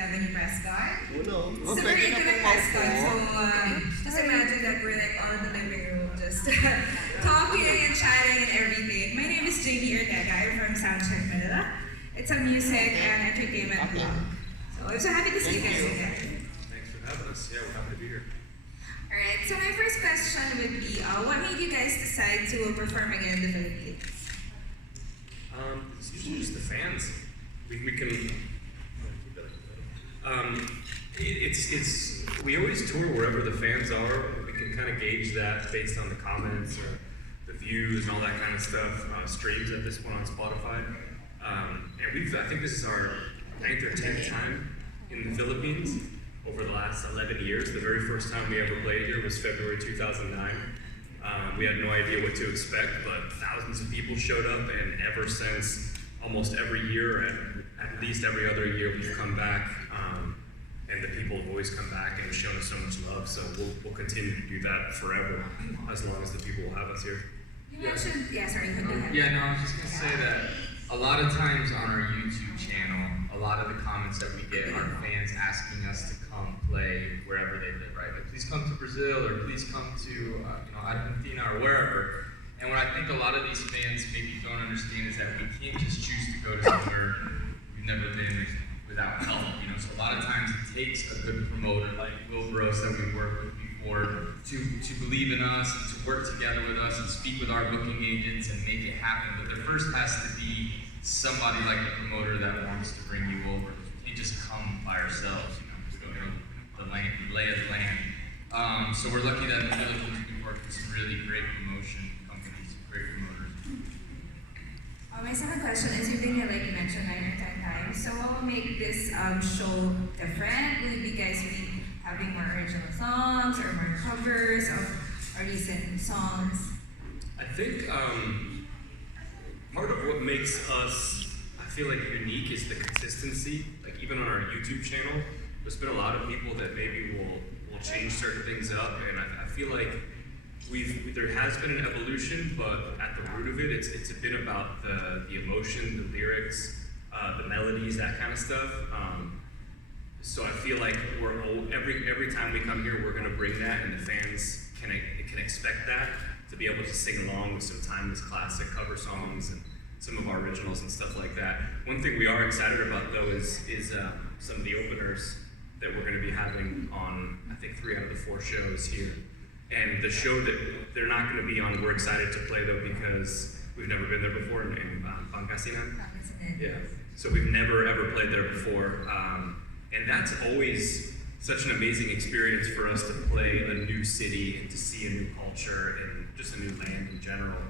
Stephanie Prescott. Oh no. So we're into the Prescott, so just imagine that we're like all in the living room, just talking and chatting and everything. My name is Jamie Ortega. I'm from Soundcheck Manila. It's a music and entertainment blog. So I'm so happy to see you guys again. Thanks for having us. Yeah, we're happy to be here. Alright, so my first question would be, what made you guys decide to perform again in the Philippines? It's usually just the fans. We can. We always tour wherever the fans are. We can kind of gauge that based on the comments or the views and all that kind of stuff. Streams at this point on Spotify, and I think this is our 9th or 10th time in the Philippines over the last 11 years. The very first time we ever played here was February 2009. We had no idea what to expect, but thousands of people showed up, and ever since, almost every year, at least every other year, we've come back, and the people have always come back and shown us so much love, so we'll continue to do that forever, as long as the people will have us here. You mentioned, sorry, go ahead. Yeah, no, I was just going to say that a lot of times on our YouTube channel, a lot of the comments that we get are fans asking us to come play wherever they live, right? Like, please come to Brazil, or please come to Argentina, or wherever. And what I think a lot of these fans maybe don't understand is that we can't just choose to go to somewhere we've never been without help. So a lot of times it takes a good promoter like Will Gross that we've worked with before to believe in us and to work together with us and speak with our booking agents and make it happen. But there first has to be somebody like a promoter that wants to bring you over. You can't just come by ourselves, the lay of the land. So we're lucky that in the Philippines we work with some really great promotion companies, great promoters. My second question is, you've been here, like you mentioned, 9 or 10 times. So what will make this show different? Will you guys be having more original songs or more covers of our recent songs? I think part of what makes us, I feel like, unique is the consistency. Like, even on our YouTube channel, there's been a lot of people that maybe will change certain things up, and I feel like there has been an evolution, but at the root of it, it's been about the emotion, the lyrics, the melodies, that kind of stuff. So I feel like every time we come here, we're going to bring that, and the fans can expect that, to be able to sing along with some timeless classic cover songs and some of our originals and stuff like that. One thing we are excited about, though, is some of the openers that we're going to be having on, I think, 3 out of the 4 shows here. And the show that they're not going to be on, we're excited to play, though, because we've never been there before in Pangasinan. Yeah. So we've never ever played there before, and that's always such an amazing experience for us to play a new city and to see a new culture and just a new land in general.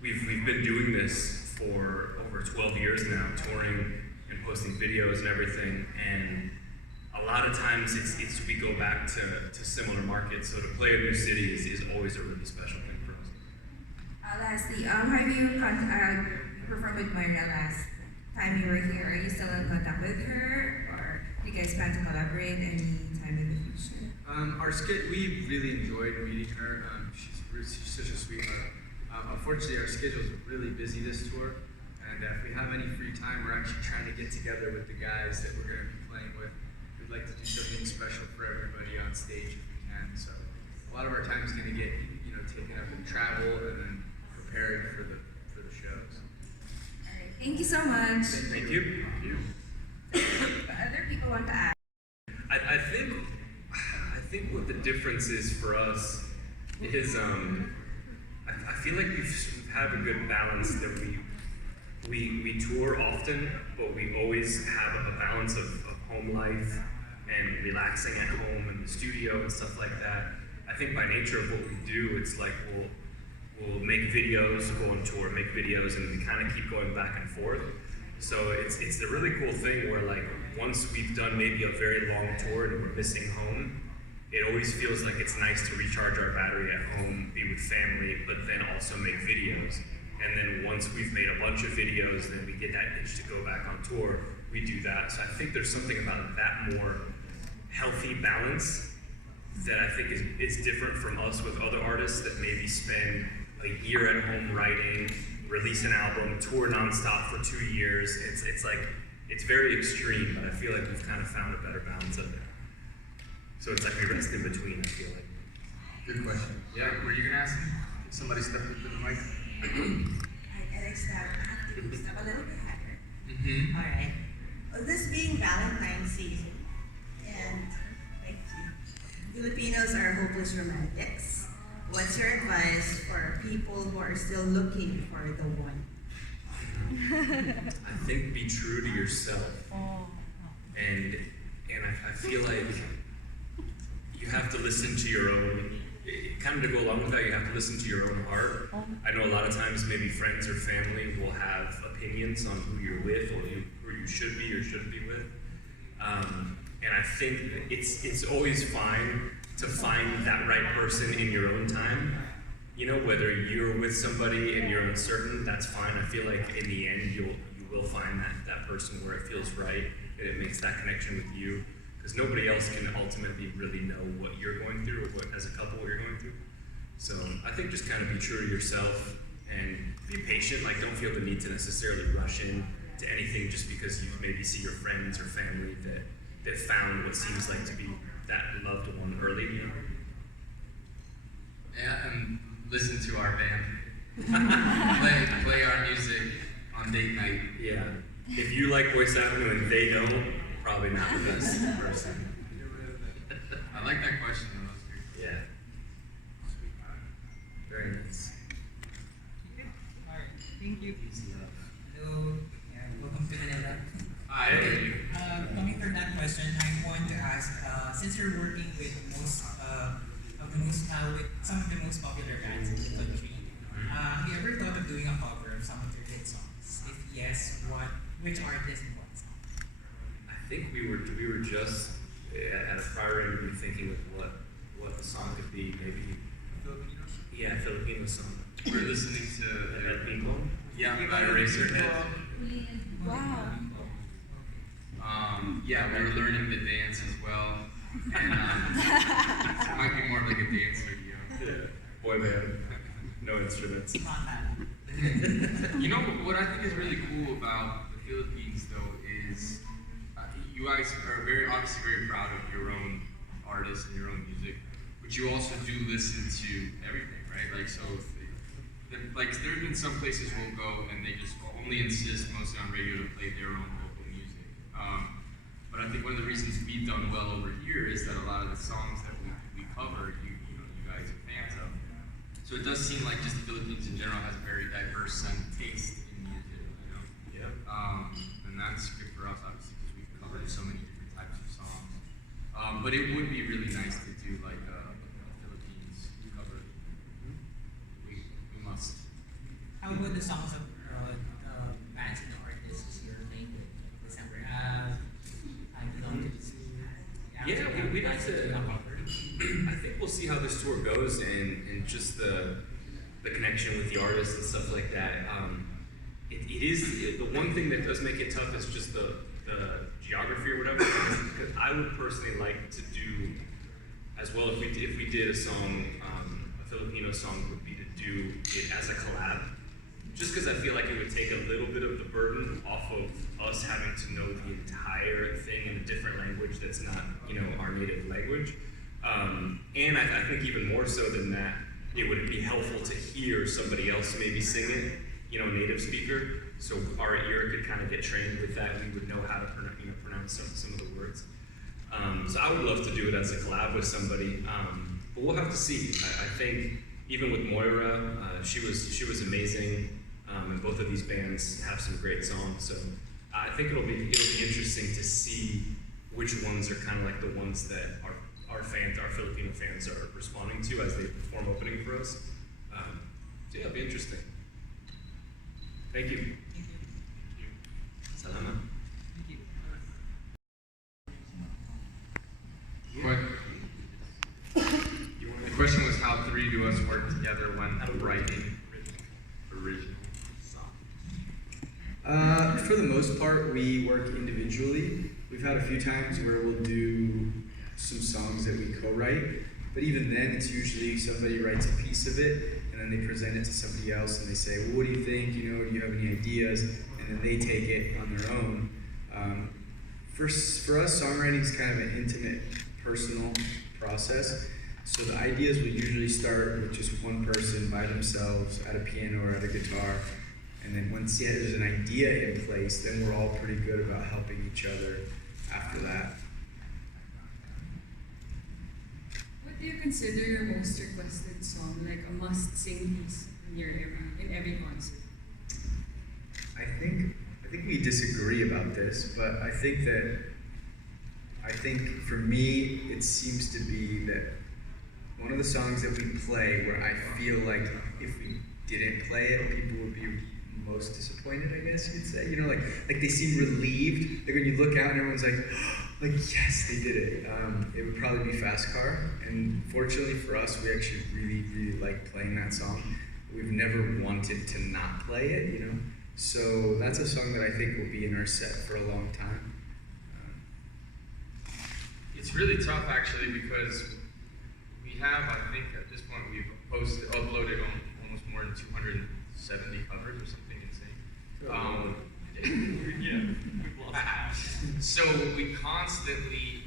We've been doing this for over 12 years now, touring and posting videos and everything, and a lot of times it's we go back to similar markets, so to play a new city is always a really special thing for us. Lastly, have you performed with Myra last time you were here? Are you still in contact with her, or do you guys plan to collaborate any time in the future? We really enjoyed meeting her. She's such a sweetheart. Unfortunately, our schedule is really busy this tour, and if we have any free time, we're actually trying to get together with the guys that we're going to be playing with. We'd like to do something special for everybody on stage if we can. So a lot of our time is going to get taken up in travel and then preparing for the shows. All right, thank you so much. Thank you. Other people want to add? I think what the difference is for us is I feel like we've had a good balance that we tour often, but we always have a balance of home life and relaxing at home in the studio and stuff like that. I think by nature of what we do, it's like we'll make videos, go on tour, make videos, and we kind of keep going back and forth. So it's a really cool thing where, like, once we've done maybe a very long tour and we're missing home, it always feels like it's nice to recharge our battery at home, be with family, but then also make videos. And then once we've made a bunch of videos, then we get that itch to go back on tour, we do that. So I think there's something about that more healthy balance that I think is different from us with other artists that maybe spend a year at home writing, release an album, tour nonstop for 2 years. It's like it's very extreme, but I feel like we've kind of found a better balance of it. So it's like we rest in between, I feel like. Good question. Yeah, were you gonna ask me? Somebody step up to the mic. Eric, step a little bit higher. Mm-hmm. All right. Well, this being Valentine's season, and like Filipinos are hopeless romantics. What's your advice for people who are still looking for the one? I think be true to yourself. And I feel like you have to listen to your own, kind of to go along with that, you have to listen to your own heart. I know a lot of times maybe friends or family will have opinions on who you're with or who you should be or shouldn't be with. And I think it's always fine to find that right person in your own time. You know, whether you're with somebody and you're uncertain, that's fine. I feel like in the end you will find that person where it feels right and it makes that connection with you. Because nobody else can ultimately really know what you're going through or what, as a couple, what you're going through. So I think just kind of be true to yourself and be patient. Like, don't feel the need to necessarily rush in to anything just because you maybe see your friends or family that found what seems like to be that loved one early, you know? Yeah, and listen to our band. play our music on date night. Yeah. If you like Boyce Avenue and they don't, probably not the best person. I like that question though. That's good. Yeah. Very nice. Alright, thank you. Hello, welcome to Manila. Hi, how are you? Coming from that question, I want to ask, since you're working with with some of the most popular bands in the country, have you ever thought of doing a cover of some of their hit songs? If yes, which artist and what song? I think we were just at a prior interview thinking of what the song could be, maybe. Filipinos? Yeah, Filipino song. We're listening to El Pico. Yeah, by Eraserhead. Wow. Yeah, we were learning the dance as well. And it might be more like a dance video. Yeah. Boy band. No instruments. Not that. You know what I think is really cool about the Philippines though is you guys are obviously very proud of your own artists and your own music, but you also do listen to everything, right? Like so, like there have been some places we'll go and they just only insist mostly on radio to play their own local music. But I think one of the reasons we've done well over here is that a lot of the songs that we cover, you guys are fans of. So it does seem like just the Philippines in general has a very diverse taste in music, you know? Yeah. And that's good for us, obviously, because we've covered so many different types of songs. But it would be really nice to do like a Philippines cover. We must. How about the songs of bands and artists you're playing with? December Ave, I Belong to the Zoo. Yeah, we'd like to. I think we'll see how this tour goes and just the connection with the artists and stuff like that. It is the one thing that does make it tough is just the geography or whatever. Because I would personally like to do as well if we did a song, a Filipino song would be to do it as a collab. Just because I feel like it would take a little bit of the burden off of us having to know the entire thing in a different language that's not, our native language. And I think even more so than that, it would be helpful to hear somebody else maybe sing it, a native speaker, so our ear could kind of get trained with that and we would know how to pronounce some of the words. So I would love to do it as a collab with somebody, but we'll have to see. I think even with Moira, she was amazing. And both of these bands have some great songs, so I think it'll be interesting to see which ones are kind of like the ones that our Filipino fans are responding to as they perform opening for us. So yeah, it'll be interesting. Thank you. Thank you. Salamat. Thank you. The question was how three of us work together when writing original song. For the most part, we work individually. We've had a few times where we'll do some songs that we co-write, but even then, it's usually somebody writes a piece of it, and then they present it to somebody else, and they say, well, what do you think? Do you have any ideas? And then they take it on their own. For us, songwriting is kind of an intimate, personal process. So the ideas will usually start with just one person by themselves at a piano or at a guitar. And then once there's an idea in place, then we're all pretty good about helping each other after that. What do you consider your most requested song, like a must-sing piece in every concert? I think we disagree about this, but I think for me, it seems to be that one of the songs that we play where I feel like if we didn't play it, people would be most disappointed, I guess you'd say. You know, like they seem relieved. Like when you look out and everyone's like yes, they did it. It would probably be Fast Car. And fortunately for us, we actually really, really like playing that song. We've never wanted to not play it, you know? So that's a song that I think will be in our set for a long time. It's really tough actually because we have, I think at this point, we've uploaded almost more than 270 covers or something insane. So we constantly,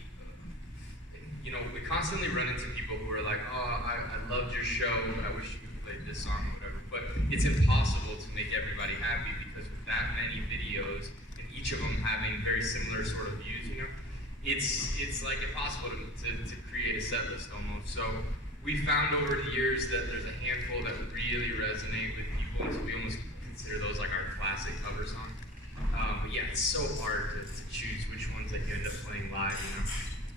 run into people who are like, oh, I loved your show, but I wish you could play this song or whatever. But it's impossible to make everybody happy because with that many videos and each of them having very similar sort of views, you know, it's like impossible to create a set list almost. So we found over the years that there's a handful that really resonate with people, and so we almost consider those like our classic cover songs. But yeah, it's so hard to choose which ones that you end up playing live, you know.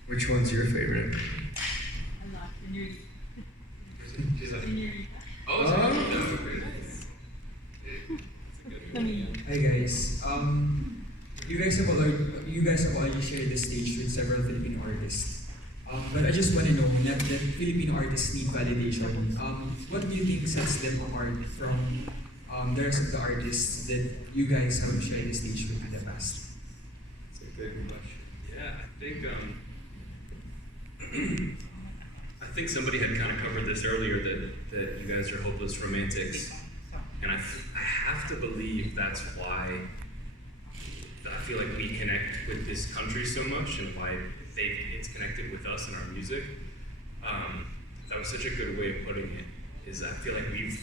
Which one's your favorite? Hi guys. You guys have already shared the stage with several Filipino artists. But I just want to know that Filipino artists need validation. What do you think sets them apart from the rest of the artists that you guys have shared the stage with in the past? That's a good question. Yeah, I think somebody had kind of covered this earlier that you guys are hopeless romantics, and I have to believe that's why I feel like we connect with this country so much and why it's connected with us and our music. That was such a good way of putting it, is I feel like we've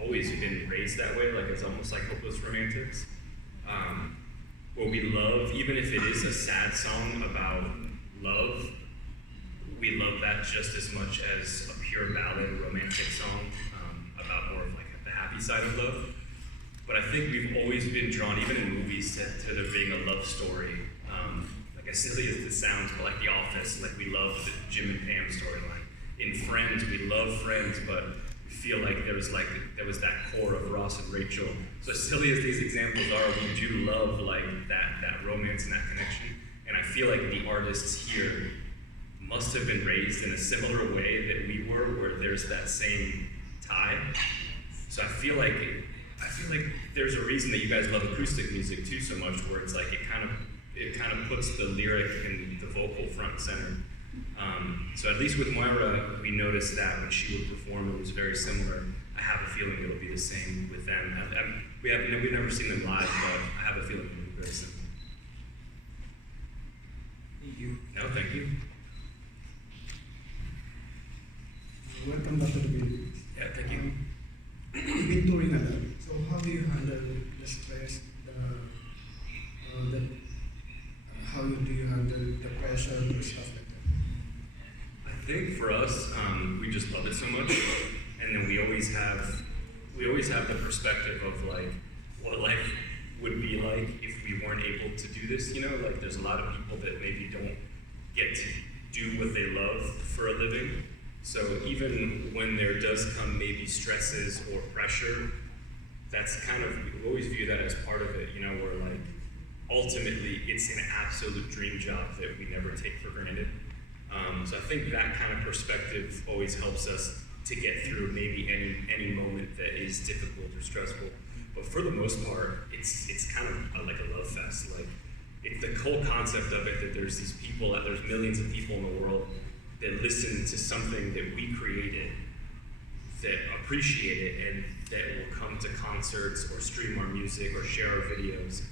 always been raised that way, like it's almost like hopeless romantics. What we love, even if it is a sad song about love, we love that just as much as a pure ballad romantic song about more of like the happy side of love. But I think we've always been drawn, even in movies, to there being a love story. Like as silly as this sounds, but like The Office, like we love the Jim and Pam storyline. In Friends, we love Friends, but we feel like there was that core of Ross and Rachel. So as silly as these examples are, we do love like that romance and that connection. And I feel like the artists here must have been raised in a similar way that we were, where there's that same tie. So I feel like there's a reason that you guys love acoustic music too so much, where it's like it kind of puts the lyric and the vocal front and center. So at least with Moira, we noticed that when she would perform, it was very similar. I have a feeling it'll be the same with them. We've never seen them live, but I have a feeling it'll be very similar. Thank you. No, thank you. Welcome back to the Philippines. Yeah, thank you. You've been touring a lot. So how do you handle the stress, how do you handle the pressure and stuff like that? I think for us, we just love it so much, and then we always have the perspective of like what life would be like if we weren't able to do this. You know, like there's a lot of people that maybe don't get to do what they love for a living. So even when there does come maybe stresses or pressure, that's kind of, we always view that as part of it, you know, where like ultimately it's an absolute dream job that we never take for granted. So I think that kind of perspective always helps us to get through maybe any moment that is difficult or stressful. But for the most part, it's kind of like a love fest. Like it's the whole concept of it that there's these people, that there's millions of people in the world that listen to something that we created, that appreciate it, and that will come to concerts or stream our music or share our videos.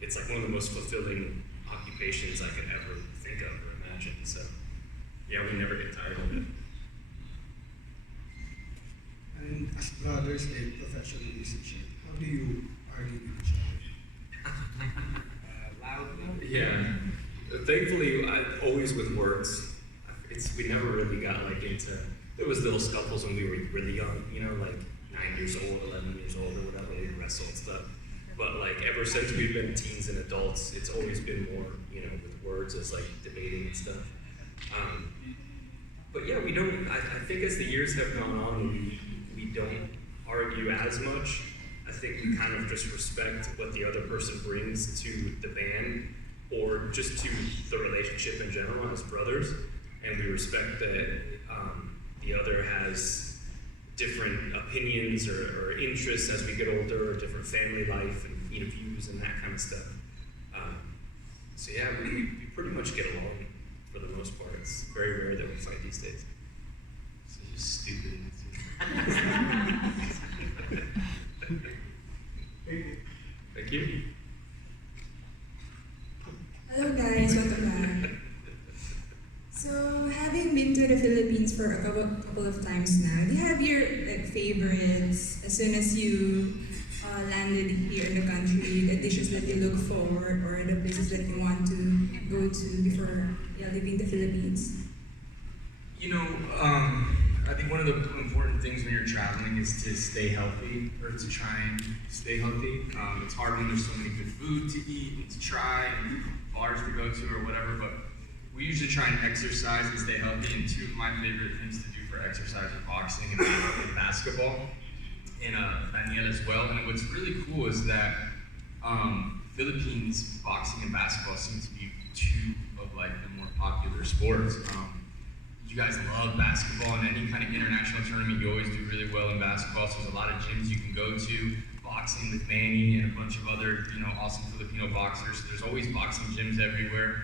it's like one of the most fulfilling occupations I could ever think of or imagine. So yeah, we never get tired of it. And as brothers, like professional musicians, how do you argue with each other? Yeah. Thankfully, always with words. We never really got like into. There was little scuffles when we were really young, you know, like 9 years old, 11 years old, or whatever. We wrestle and stuff. But like ever since we've been teens and adults, it's always been more, you know, with words as like debating and stuff. But yeah, we don't. I think as the years have gone on, we don't argue as much. I think we kind of just respect what the other person brings to the band or just to the relationship in general as brothers. And we respect that the other has different opinions or interests as we get older, or different family life and views and that kind of stuff. So yeah, we pretty much get along for the most part. It's very rare that we fight these days. So just stupid. Thank you. Hello guys, welcome back. So, having been to the Philippines for a couple of times now, do you have your favorites as soon as you landed here in the country, the dishes that you look for or the places that you want to go to before leaving the Philippines? You know, I think one of the important things when you're traveling is to stay healthy, or to try and stay healthy. It's hard when there's so many good food to eat and to try, and bars to go to or whatever, but we usually try and exercise and stay healthy, and two of my favorite things to do for exercise are boxing and basketball, and Daniel as well. And what's really cool is that Philippines boxing and basketball seem to be two of like the more popular sports. You guys love basketball, and any kind of international tournament, you always do really well in basketball. So there's a lot of gyms you can go to. Boxing with Manny and a bunch of other, awesome Filipino boxers. There's always boxing gyms everywhere.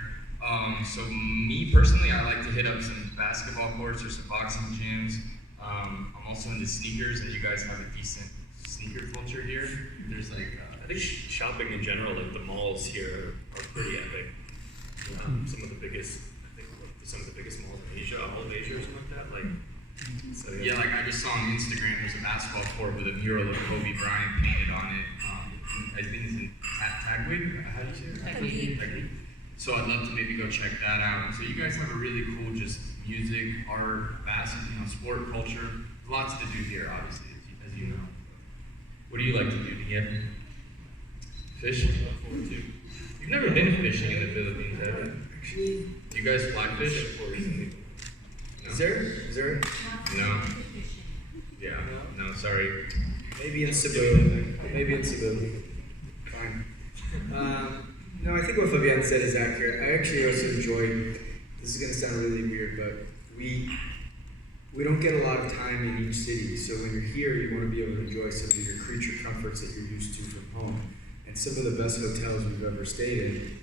So me personally, I like to hit up some basketball courts or some boxing gyms. I'm also into sneakers, and you guys have a decent sneaker culture here. There's like, I think shopping in general, like the malls here are pretty epic. Some of the biggest, I think, some of the biggest malls in Asia, all of Asia or something like that. Like, so yeah, like I just saw on Instagram, there's a basketball court with a mural of Kobe Bryant painted on it. I think it's in Tagwig. How do you say it? Tagwig. So I'd love to maybe go check that out. So you guys have a really cool just music, art, sport culture. Lots to do here, obviously, as you know. What do you like to do, Ian? Fish? You've never been fishing in the Philippines, have you? Actually, Do you guys fly fish? No. is there? No. Yeah. No, sorry. Maybe in Cebu. Fine. No, I think what Fabian said is accurate. I actually also enjoy, this is going to sound really weird, but we don't get a lot of time in each city. So when you're here, you want to be able to enjoy some of your creature comforts that you're used to from home. And some of the best hotels we've ever stayed in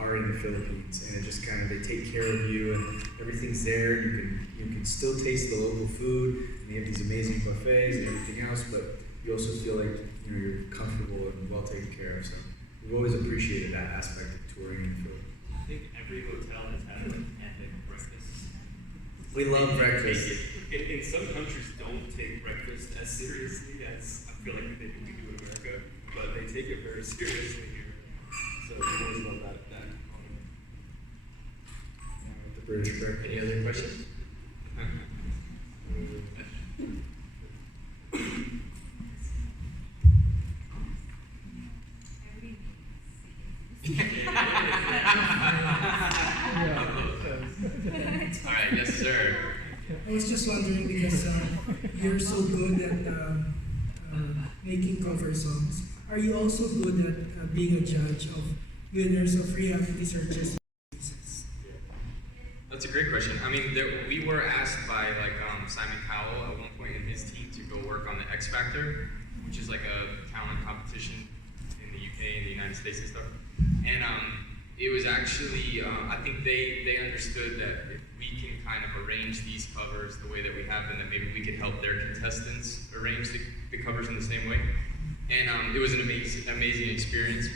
are in the Philippines. And it just kind of, they take care of you and everything's there. You can still taste the local food. And they have these amazing buffets and everything else, but you also feel like you're comfortable and well taken care of. So we've always appreciated that aspect of touring in Philly. I think every hotel has had like epic breakfasts. We love breakfast. In some countries, don't take breakfast as seriously as I feel like maybe we do in America, but they take it very seriously here. So we always love that. The British breakfast. Any other questions? All right, yes, sir. I was just wondering because you're so good at making cover songs. Are you also good at being a judge of winners of reality searches? That's a great question. I mean, we were asked by Simon Cowell at one point in his team to go work on the X Factor, which is like a talent competition in the UK and the United States and stuff. And it was actually, I think they understood that if we can kind of arrange these covers the way that we have them, that maybe we could help their contestants arrange the covers in the same way. And it was an amazing experience.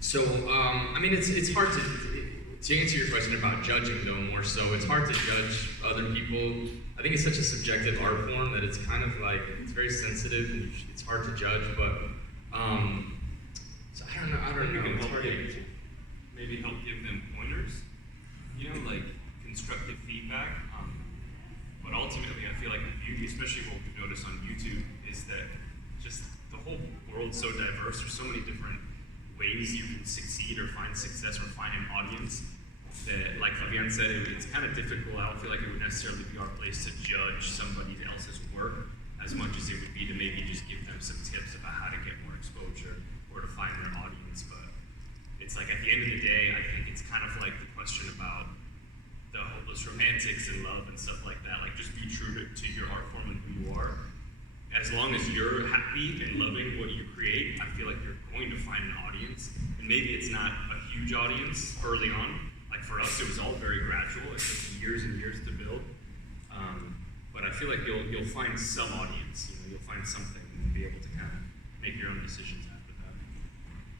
So, I mean, it's hard to answer your question about judging though more so, it's hard to judge other people. I think it's such a subjective art form that it's kind of like, it's very sensitive and it's hard to judge, but, so I don't know, it's hard to... Maybe help give them pointers, like constructive feedback. But ultimately, I feel like the beauty, especially what we've noticed on YouTube, is that just the whole world's so diverse. There's so many different ways you can succeed or find success or find an audience that, like Fabian said, it's kind of difficult. I don't feel like it would necessarily be our place to judge somebody else's work as much as it would be to maybe just give them some tips about how to get more exposure or to find their audience. But it's like at the end of the day, I think it's kind of like the question about the hopeless romantics and love and stuff like that. Like, just be true to your art form and who you are. As long as you're happy and loving what you create, I feel like you're going to find an audience. And maybe it's not a huge audience early on. Like for us, it was all very gradual. It took years and years to build. But I feel like you'll find some audience. You'll find something and be able to kind of make your own decisions after that.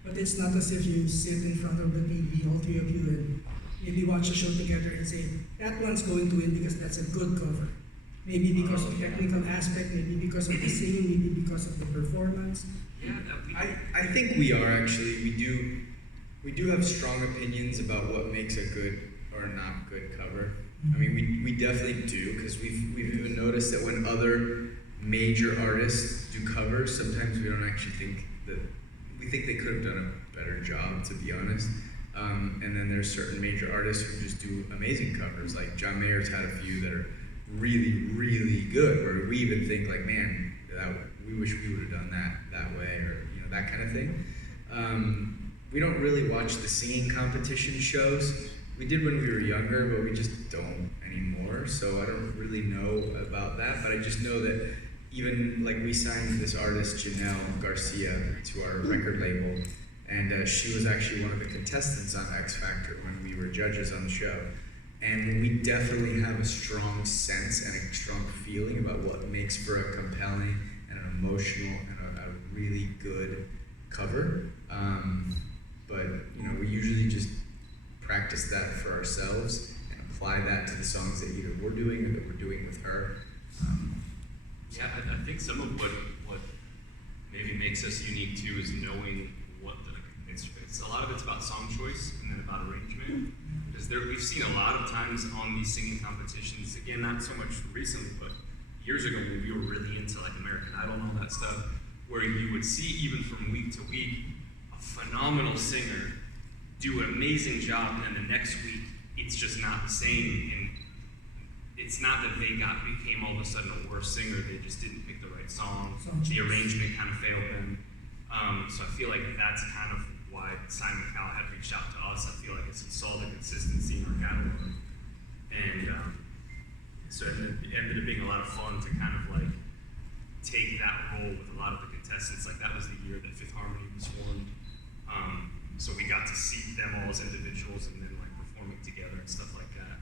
But it's not as if you sit in front of the TV, all three of you, and maybe watch a show together and say, that one's going to win because that's a good cover. Maybe because of technical aspect, maybe because of the singing, maybe because of the performance. Yeah, I think we are actually. We do have strong opinions about what makes a good or not good cover. I mean, we definitely do, because we've even noticed that when other major artists do covers, sometimes we don't actually think that, we think they could have done a better job, to be honest. And then there's certain major artists who just do amazing covers, like John Mayer's had a few that are really, really good, where we even think like, man, we wish we would have done that way, or that kind of thing. We don't really watch the singing competition shows. We did when we were younger, but we just don't anymore, so I don't really know about that, but I just know that even, like, we signed this artist, Janelle Garcia, to our record label, and she was actually one of the contestants on X Factor when we were judges on the show. And we definitely have a strong sense and a strong feeling about what makes for a compelling and an emotional and a really good cover. But we usually just practice that for ourselves and apply that to the songs that either we're doing or that we're doing with her. Yeah, I think some of what maybe makes us unique too is knowing what it's a lot of it's about song choice and then about arrangement. Because we've seen a lot of times on these singing competitions, again, not so much recently, but years ago when we were really into like American Idol and all that stuff, where you would see even from week to week a phenomenal singer do an amazing job, and then the next week it's just not the same. And it's not that they became all of a sudden a worse singer, they just didn't pick the right song. The arrangement kind of failed them. So I feel like that's kind of why Simon Cowell had reached out to us. I feel like he saw the consistency in our catalog. And so it ended up being a lot of fun to kind of like take that role with a lot of the contestants. Like that was the year that Fifth Harmony was formed. So we got to see them all as individuals and then like performing together and stuff like that.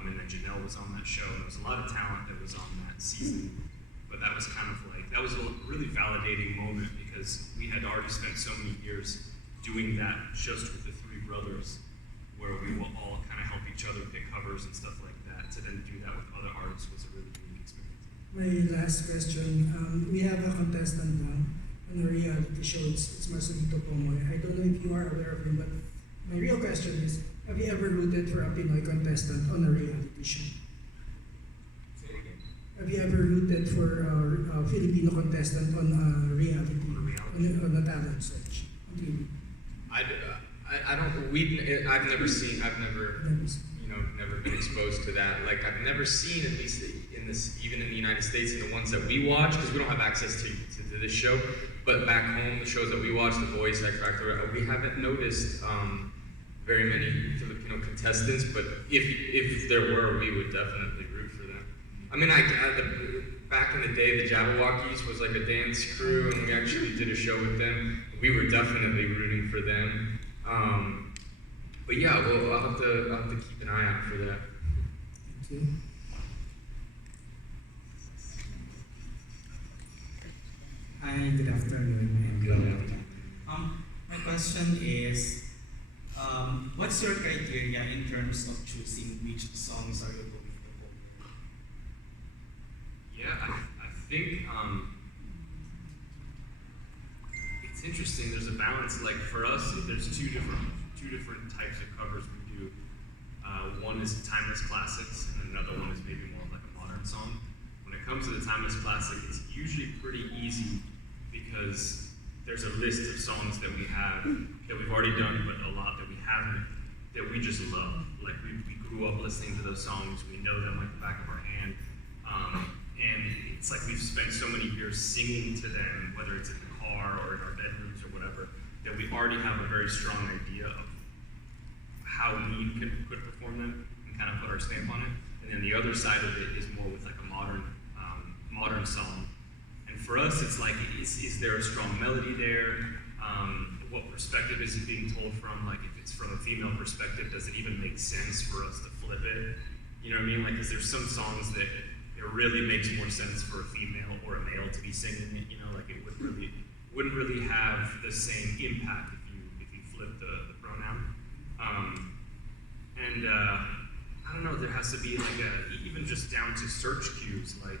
And then Janelle was on that show, and there was a lot of talent that was on that season. But that was kind of like, that was a really validating moment because we had already spent so many years doing that just with the three brothers, where we will all kind of help each other pick covers and stuff like that. To then do that with other artists was a really unique experience. My last question, we have a contestant now on a reality show, it's Marcelito Pomoy. I don't know if you are aware of him, but my real question is, have you ever rooted for a Pinoy contestant on a reality show? Say it again. Have you ever rooted for a Filipino contestant on a reality, on a talent search on TV? I've never seen, never been exposed to that. Like, I've never seen, at least even in the United States, in the ones that we watch, because we don't have access to this show, but back home, the shows that we watch, The Boyce, X Factor, we haven't noticed very many Filipino contestants, but if there were, we would definitely root for them. I mean, back in the day, the Jabberwockies was like a dance crew, and we actually did a show with them. We were definitely rooting for them. But yeah, I'll have to keep an eye out for that. Okay. Hi, good afternoon, and hello. My question question is, what's your criteria in terms of choosing which songs are you going to cover? Yeah, I think it's interesting. There's a balance. Like for us, there's two different types of covers we do. One is timeless classics, and another one is maybe more like a modern song. When it comes to the timeless classic, it's usually pretty easy because there's a list of songs that we have that we've already done, but a lot that we haven't, that we just love. Like we grew up listening to those songs, we know them like the back of our hand, and it's like we've spent so many years singing to them, whether it's in the car or in our bedrooms or whatever, that we already have a very strong idea of how we could perform them and kind of put our stamp on it. And then the other side of it is more with like a modern song. And for us, it's like, is there a strong melody there? What perspective is it being told from? Like if it's from a female perspective, does it even make sense for us to flip it? You know what I mean? Like, is there some songs that it really makes more sense for a female or a male to be singing it? You know, like it wouldn't really have the same impact if you flip the pronoun. I don't know, there has to be like even just down to search cues, like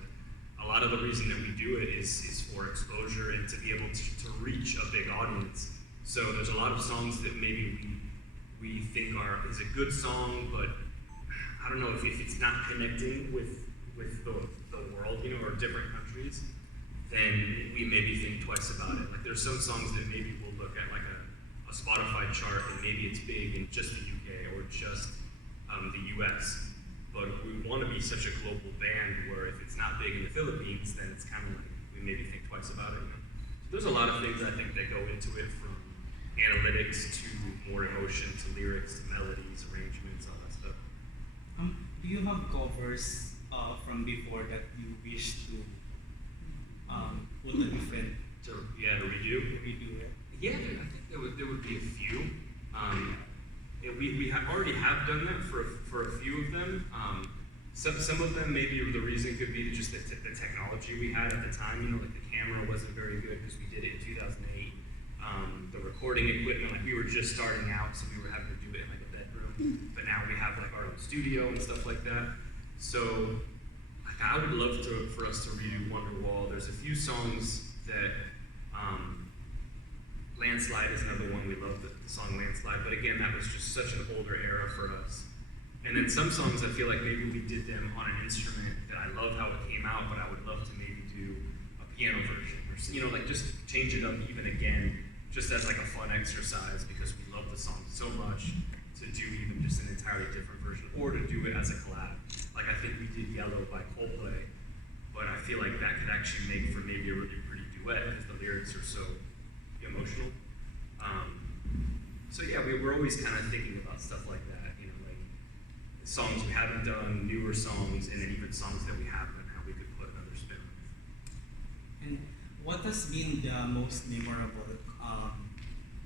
a lot of the reason that we do it is for exposure and to be able to reach a big audience. So there's a lot of songs that maybe we think is a good song, but I don't know if it's not connecting with the world, you know, or different countries, then we maybe think twice about it. Like there's some songs that maybe we'll look at like a Spotify chart and maybe it's big in just the UK or just the US, but we want to be such a global band where if it's not big in the Philippines, then it's kind of like we maybe think twice about it. You know? So there's a lot of things I think that go into it, from analytics to more emotion to lyrics to melodies, arrangements, all that stuff. Do you have covers from before that you wish to put a different to redo? Redo it? Yeah, I think there would be a few. We already have done that for a few of them. Some of them, maybe the reason could be just the technology we had at the time. You know, like the camera wasn't very good because we did it in 2008. The recording equipment, like we were just starting out, so we were having to do it in like a bedroom. But now we have like our own studio and stuff like that. So like, I would love for us to redo Wonderwall. There's a few songs that. Landslide is another one. We love the song Landslide, but again, that was just such an older era for us. And then some songs, I feel like maybe we did them on an instrument that I love how it came out, but I would love to maybe do a piano version, or you know, like just change it up even again, just as like a fun exercise because we love the song so much to do even just an entirely different version, or to do it as a collab. Like I think we did Yellow by Coldplay, but I feel like that could actually make for maybe a really pretty duet because the lyrics are so emotional. So yeah, we're always kind of thinking about stuff like that, you know, like songs we haven't done, newer songs, and then even songs that we have and how we could put another spin on it. And what has been the most memorable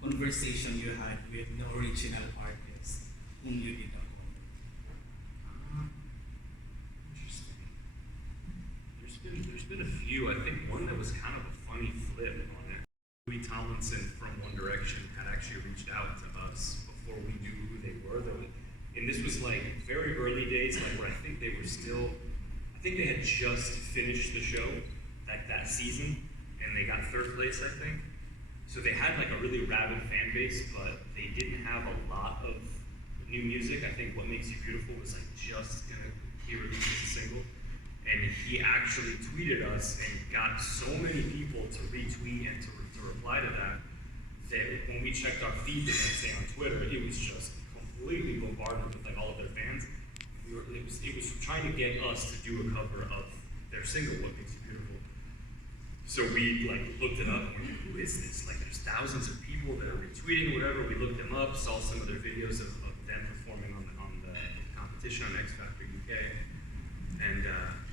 conversation you had with the original artist whom you did a cover? Interesting. There's been a few. I think one that was kind of a funny flip on it. Louis Tomlinson from One Direction had actually reached out to us before we knew who they were. And this was like very early days, like where I think they had just finished the show that season, and they got third place, I think. So they had like a really rabid fan base, but they didn't have a lot of new music. I think What Makes You Beautiful was like just gonna be released as a single. And he actually tweeted us and got so many people to retweet and to reply to that when we checked our feed the next day on Twitter, it was just completely bombarded with like all of their fans. It was trying to get us to do a cover of their single, What Makes You Beautiful. So we like looked it up and we're like, who is this? Like there's thousands of people that are retweeting whatever. We looked them up, saw some of their videos of them performing on the competition on X Factor UK. And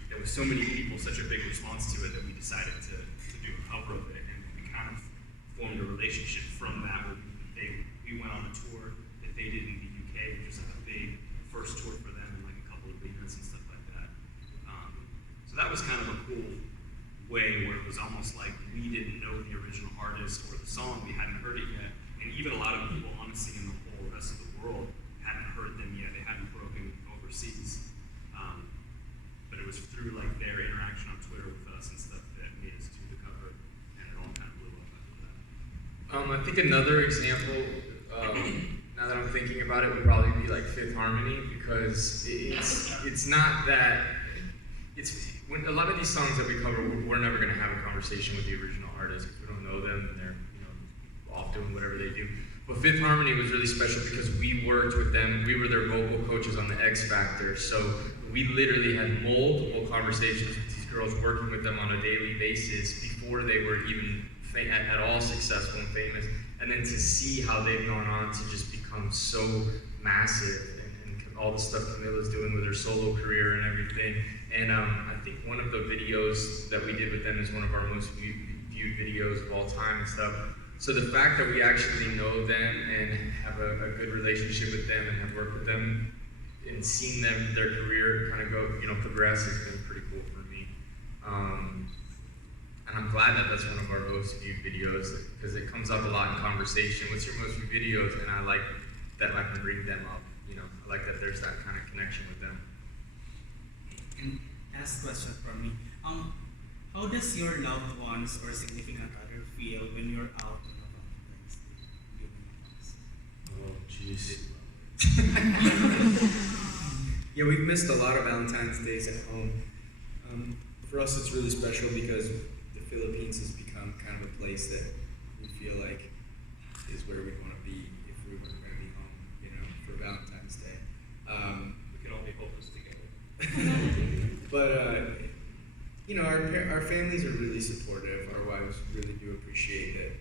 there was so many people, such a big response to it that we decided to do a cover of it. And we kind of formed a relationship from that where we went on a tour that they did in the UK, which was like a big first tour for them in like a couple of arenas and stuff like that. So that was kind of a cool way where it was almost like we didn't know the original artist or the song, we hadn't heard it yet, and even a lot of people, honestly, in the whole rest of the world hadn't heard them yet. They hadn't broken overseas. But it was through like their interaction on Twitter with us and stuff that made us do the cover, and it all kind of blew up after that. I think another example, now that I'm thinking about it, would probably be like Fifth Harmony, because it's not that, when a lot of these songs that we cover, we're never going to have a conversation with the original artist because we don't know them and they're off doing whatever they do. But Fifth Harmony was really special because we worked with them. We were their vocal coaches on the X Factor, so we literally had multiple conversations with these girls, working with them on a daily basis before they were even at all successful and famous. And then to see how they've gone on to just become so massive, and all the stuff Camila's doing with her solo career and everything. And I think one of the videos that we did with them is one of our most viewed videos of all time and stuff. So the fact that we actually know them and have a good relationship with them and have worked with them and seen them, their career kind of go, progress has been pretty cool for me. And I'm glad that that's one of our most viewed videos, because it comes up a lot in conversation. What's your most viewed videos? And I like that I can bring them up. I like that there's that kind of connection with them. And last question from me. How does your loved ones or significant other feel when you're out on a Valentine's Day? Oh, jeez. Yeah, we've missed a lot of Valentine's Days at home. For us, it's really special because the Philippines has become kind of a place that we feel like is where we'd want to be if we weren't going to be home, for Valentine's Day. We could all be hopeless together. But our families are really supportive. Our wives really do appreciate that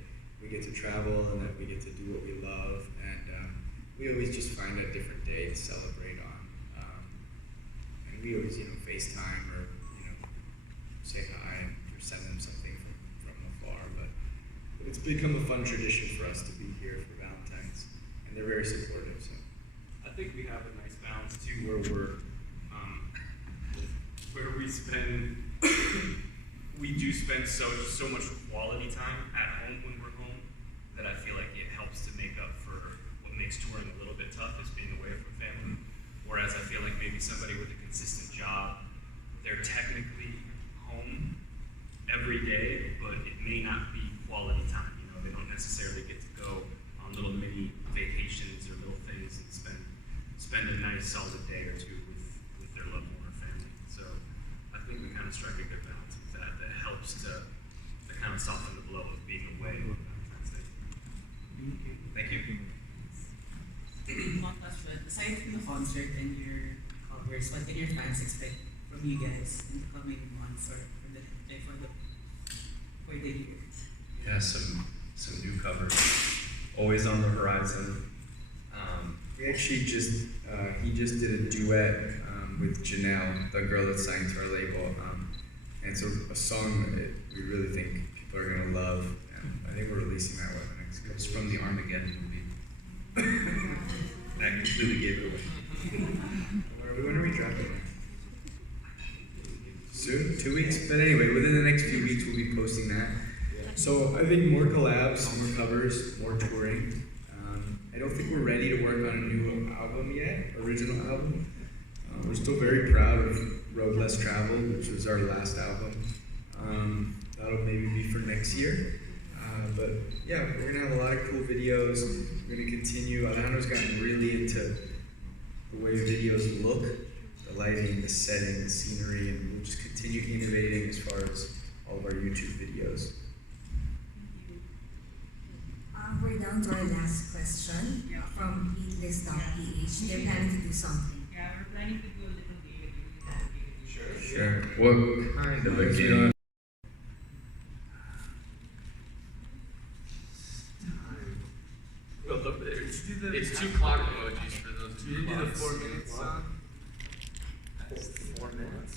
we get to travel and that we get to do what we love, and we always just find a different day to celebrate on. And we always, FaceTime or say hi or send them something from afar. But it's become a fun tradition for us to be here for Valentine's, and they're very supportive. So I think we have a nice balance too, where we do spend so much quality time at home when we're home that I feel like it helps to make up for what makes touring a little bit tough, is being away from family. Whereas I feel like maybe somebody with a consistent job, they're technically home every day, but it may not be quality time. They don't necessarily get to go on little mini vacations or little things and spend a nice solid day or two with their loved one or family. So I think we kind of strike a good balance with that. That helps to kind of soften the blow of being away on Valentine's Day. Thank you. One question. Aside from the concert and your covers, what can your fans expect from you guys in the coming months or for the year? Yeah, some new covers, always on the horizon. we actually he just did a duet with Janelle, the girl that signed to our label. And it's a song that we really think people are going to love. And I think we're releasing that one next couple. It's from the Armageddon movie. That completely gave it away. When are we dropping it? Soon? 2 weeks? But anyway, within the next few weeks we'll be posting that. So I think more collabs, more covers, more touring. I don't think we're ready to work on a new album yet, original album. We're still very proud of Road Less Traveled, which was our last album. That'll maybe be for next year. But yeah, we're gonna have a lot of cool videos. We're gonna continue. Alejandro's gotten really into the way videos look, the lighting, the setting, the scenery, and we'll just continue innovating as far as all of our YouTube videos. We're down to our last question from trina.ph. They're planning to do something. Yeah, we're planning to do a little game. Sure. What kind of a game? It's 2 clock emojis for those 2 You do the clocks. 4 minutes song. 4 minutes?